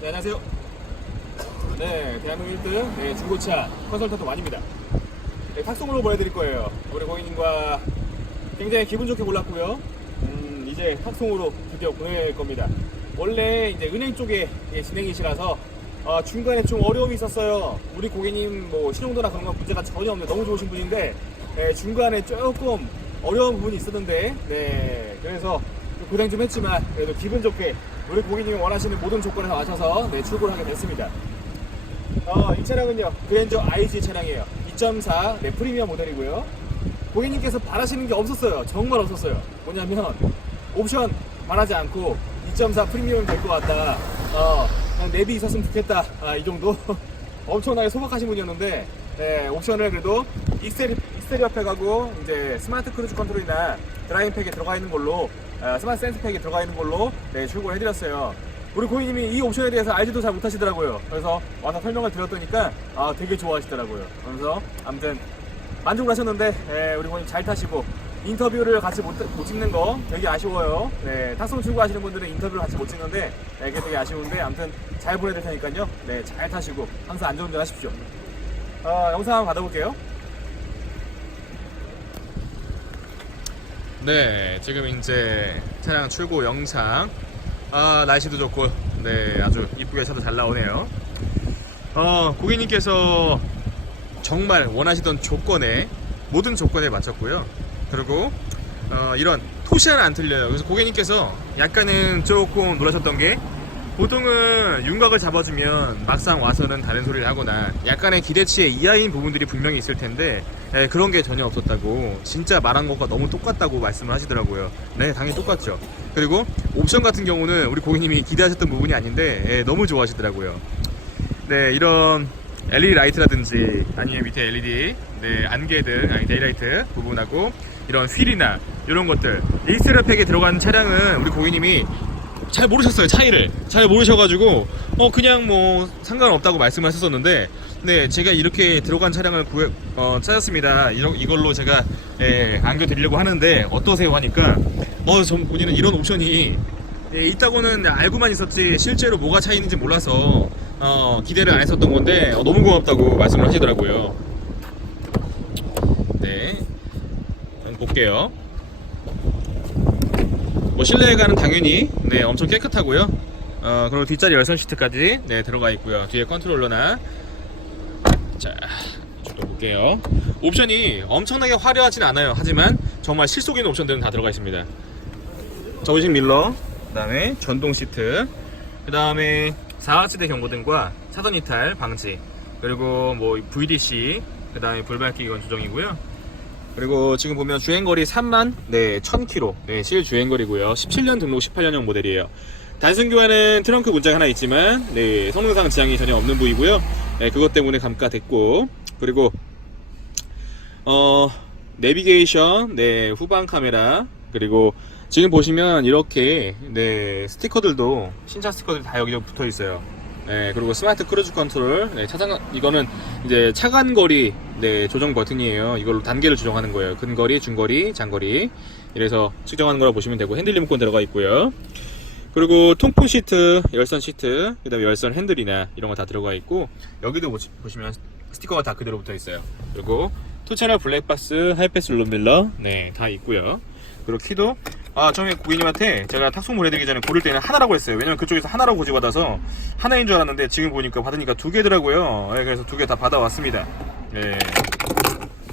네, 안녕하세요. 네, 대한민국 1등 네, 중고차 컨설턴트 완입니다. 네, 탁송으로 보여드릴 거예요. 우리 고객님과 굉장히 기분 좋게 골랐고요. 음, 이제 탁송으로 드디어 보낼 겁니다. 원래 이제 은행 쪽에 예, 진행이시라서 어, 중간에 좀 어려움이 있었어요. 우리 고객님 뭐 신용도나 그런 건 문제가 전혀 없는 너무 좋으신 분인데 예, 중간에 조금 어려운 부분이 있었는데 네, 그래서 좀 고생 좀 했지만 그래도 기분 좋게 우리 고객님이 원하시는 모든 조건을 다 맞춰서 네, 출고를 하게 됐습니다. 어, 이 차량은요 그랜저 IG 차량이에요. 2.4 네, 프리미엄 모델이고요. 고객님께서 바라시는 게 없었어요. 정말 없었어요. 뭐냐면 옵션 바라지 않고 2.4 프리미엄 될 것 같다. 어, 내비 있었으면 좋겠다. 아, 이 정도? 엄청나게 소박하신 분이었는데 네, 옵션을 그래도 익스테리, 익스테리어 팩하고 이제 스마트 크루즈 컨트롤이나 드라이빙 팩에 들어가 있는 걸로 아, 스마트 센스 팩에 들어가 있는 걸로 네, 출고를 해드렸어요 우리 고객님이 이 옵션에 대해서 알지도 잘 못하시더라고요. 그래서 와서 설명을 드렸더니까 아, 되게 좋아하시더라고요. 그래서 아무튼 만족을 하셨는데 예, 우리 고객님 잘 타시고 인터뷰를 같이 못, 못 찍는 거 되게 아쉬워요. 네, 탁송 출고하시는 분들은 인터뷰를 같이 못 찍는데 네, 이게 되게 아쉬운데 아무튼 잘 보내드릴 테니까요. 네, 잘 타시고 항상 안전운전 하십시오. 어, 영상 한번 받아볼게요. 네, 지금 이제 차량 출고 영상. 아, 날씨도 좋고, 네, 아주 이쁘게 차도 잘 나오네요. 어, 고객님께서 정말 원하시던 조건에, 모든 조건에 맞췄고요. 그리고, 어, 이런 토시아는 안 틀려요. 그래서 고객님께서 약간은 조금 놀라셨던 게, 보통은 윤곽을 잡아주면 막상 와서는 다른 소리를 하거나 약간의 기대치에 이하인 부분들이 분명히 있을 텐데 예, 그런 게 전혀 없었다고. 진짜 말한 것과 너무 똑같다고 말씀을 하시더라고요. 네 당연히 똑같죠. 그리고 옵션 같은 경우는 우리 고객님이 기대하셨던 부분이 아닌데 예, 너무 좋아하시더라고요. 네 이런 LED 라이트라든지 아니면 밑에 LED 네 안개등 아니 데이라이트 부분하고 이런 휠이나 이런 것들 익스트라 팩에 들어간 차량은 우리 고객님이 잘 모르셨어요 차이를. 잘 모르셔가지고 어 그냥 뭐 상관없다고 말씀하셨었는데 네 제가 이렇게 들어간 차량을 구해 어, 찾았습니다. 이러, 이걸로 제가 예, 안겨 드리려고 하는데 어떠세요 하니까 어전 본인은 이런 옵션이 예, 있다고는 알고만 있었지 실제로 뭐가 차이 있는지 몰라서 어, 기대를 안 했었던 건데 어, 너무 고맙다고 말씀을 하시더라고요. 네. 볼게요 뭐 실내가는 당연히 네 엄청 깨끗하고요. 어 그리고 뒷자리 열선 시트까지 네 들어가 있고요. 뒤에 컨트롤러나 자좀더 볼게요. 옵션이 엄청나게 화려하진 않아요. 하지만 정말 실속 있는 옵션들은 다 들어가 있습니다. 저우식 밀러, 그다음에 전동 시트, 그다음에 4하츠대 경고등과 차선 이탈 방지, 그리고 뭐 VDC, 그다음에 불밝기 이건 조정이고요. 그리고 지금 보면 주행거리 3만 네 1000km 네, 실 주행거리고요. 17년 등록 18년형 모델이에요. 단순 교환은 트렁크 문짝이 하나 있지만 네 성능상 지장이 전혀 없는 부위고요. 네, 그것 때문에 감가됐고. 그리고 어 내비게이션 네 후방 카메라. 그리고 지금 보시면 이렇게 네 스티커들도 신차 스티커들이 다 여기저기 붙어 있어요 네, 그리고 스마트 크루즈 컨트롤, 네, 차장, 이거는 이제 차간 거리, 네, 조정 버튼이에요. 이걸로 단계를 조정하는 거예요. 근거리, 중거리, 장거리. 이래서 측정하는 거라 보시면 되고, 핸들 리모컨 들어가 있고요. 그리고 통풍 시트, 열선 시트, 그 다음에 열선 핸들이나 이런 거 다 들어가 있고, 여기도 보시- 보시면 스티커가 다 그대로 붙어 있어요. 그리고 토채널 블랙박스, 하이패스 룸밀러, 네, 다 있고요. 그리고 키도 아 처음에 고객님한테 제가 탁송 보내드리기 전에 고를 때는 하나라고 했어요. 왜냐면 그쪽에서 하나라고 고지받아서 하나인 줄 알았는데 지금 보니까 받으니까 두 개더라고요. 네, 그래서 두 개 다 받아왔습니다. 네.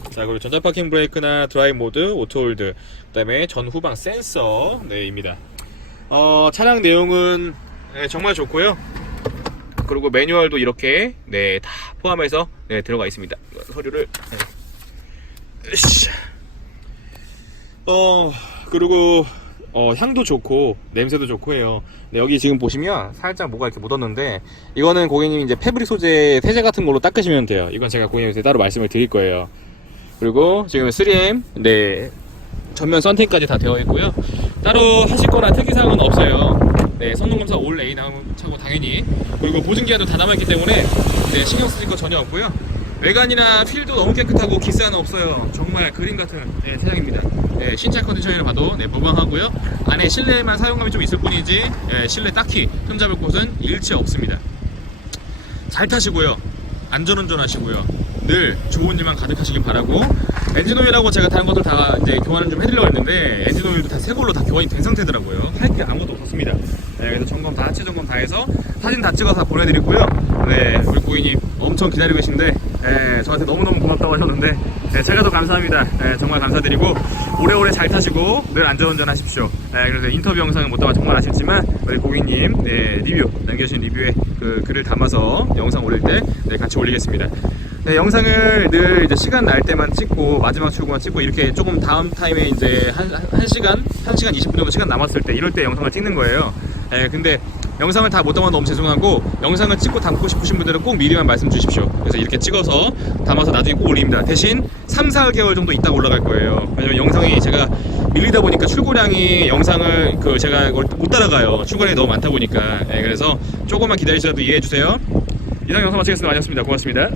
자 그리고 전자 파킹 브레이크나 드라이브 모드, 오토홀드 그 다음에 전후방 센서. 네입니다. 어, 차량 내용은 네, 정말 좋고요. 그리고 매뉴얼도 이렇게 네, 다 포함해서 네, 들어가 있습니다. 서류를 네. 어 그리고 어, 향도 좋고 냄새도 좋고 해요. 네, 여기 지금 보시면 살짝 뭐가 이렇게 묻었는데 이거는 고객님이 이제 패브릭 소재 세제 같은 걸로 닦으시면 돼요. 이건 제가 고객님한테 따로 말씀을 드릴 거예요. 그리고 지금 3M 네 전면 선택까지 다 되어 있고요. 따로 하실 거나 특이사항은 없어요. 네, 성능 검사 올 A 나온 차고 당연히 그리고 보증 기한도 다 남았기 때문에 네, 신경 쓰실 거 전혀 없고요. 외관이나 필도 너무 깨끗하고 기스 하나 없어요. 정말 그림 같은 네, 차량입니다. 네, 신체 컨디션을 봐도 네, 무방하고요. 안에 실내에만 사용감이 좀 있을 뿐이지 예, 실내 딱히 흠잡을 곳은 일체 없습니다. 잘 타시고요. 안전운전 하시고요. 늘 좋은 일만 가득하시길 바라고 엔진 오일하고 제가 다른 것들 다 이제 교환을 좀 해드리려고 했는데 엔진 오일도 다 새 걸로 다 교환이 된 상태더라고요. 할 게 아무것도 없었습니다. 네, 그래서 점검 다 하체 점검 다 해서 사진 다 찍어서 다 보내드리고요. 네, 우리 고객님 엄청 기다리고 계신데 네, 저한테 너무너무 고맙다고 하셨는데 네, 제가 더 감사합니다. 네, 정말 감사드리고 오래오래 잘 타시고 늘 안전운전 하십시오. 네, 그래서 인터뷰 영상은 못 담아 정말 아쉽지만 우리 고객님 네, 리뷰 남겨주신 리뷰에 그 글을 담아서 영상 올릴 때 네, 같이 올리겠습니다. 네, 영상을 늘 이제 시간 날 때만 찍고 마지막 출구만 찍고 이렇게 조금 다음 타임에 이제 한, 한, 한 시간, 한 시간 20분 정도 시간 남았을 때 이럴 때 영상을 찍는 거예요. 예, 근데 영상을 다 못 담아 너무 죄송하고 영상을 찍고 담고 싶으신 분들은 꼭 미리만 말씀 주십시오. 그래서 이렇게 찍어서 담아서 나중에 꼭 올립니다. 대신 3, 4개월 정도 있다가 올라갈 거예요. 왜냐면 영상이 제가 밀리다 보니까 출고량이 영상을 그 제가 못 따라가요. 출고량이 너무 많다 보니까. 예, 그래서 조금만 기다리시라도 이해해 주세요. 이상 영상 마치겠습니다. 안녕습니다 고맙습니다.